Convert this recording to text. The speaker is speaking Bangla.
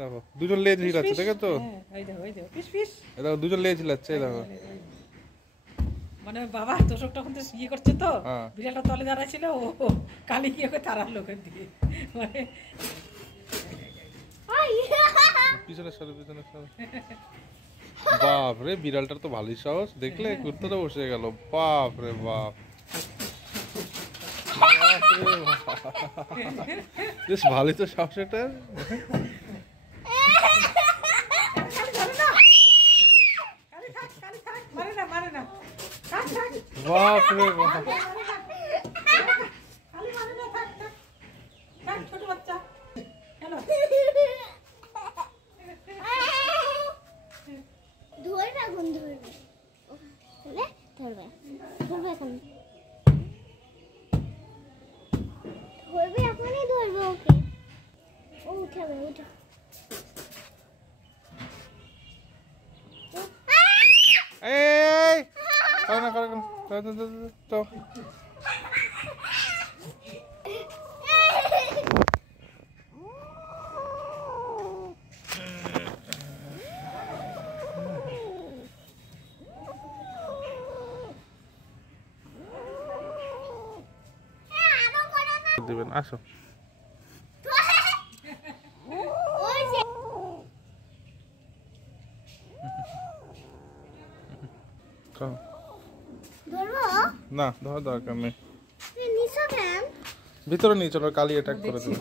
দেখো দুজন লেজ হিলাচ্ছে, দেখো তো দেখো দুজন লেজ হিলাচ্ছে, দেখো মানে বাবা তোষক তখন তো ইয়ে করছে তো, বিড়ালটা তলে দাঁড়ায় ছিল, ও কালি গিয়ে তারার লোকের দিকে, মানে পিছনের সাথে পিছনের সাথে। বাপ রে, বিড়ালটার তো ভালোই সাহস, দেখলে কুত্তাটা বসে গেল। বাপ রে বাপ, বেশ ভালোই তো সাহস এটা। বাপ রে বাপ, ছোট বাচ্চা ধরবে এখন, ধরবে এখন, ধরবে এখনই ধরবে ওকে। ও উঠাবে, উঠে এই করে না করে তো দিবেন। আসো না, ধর দরকার নেই, ভিতরে নিয়ে চলো, কালি অ্যাটাক করে দেবে।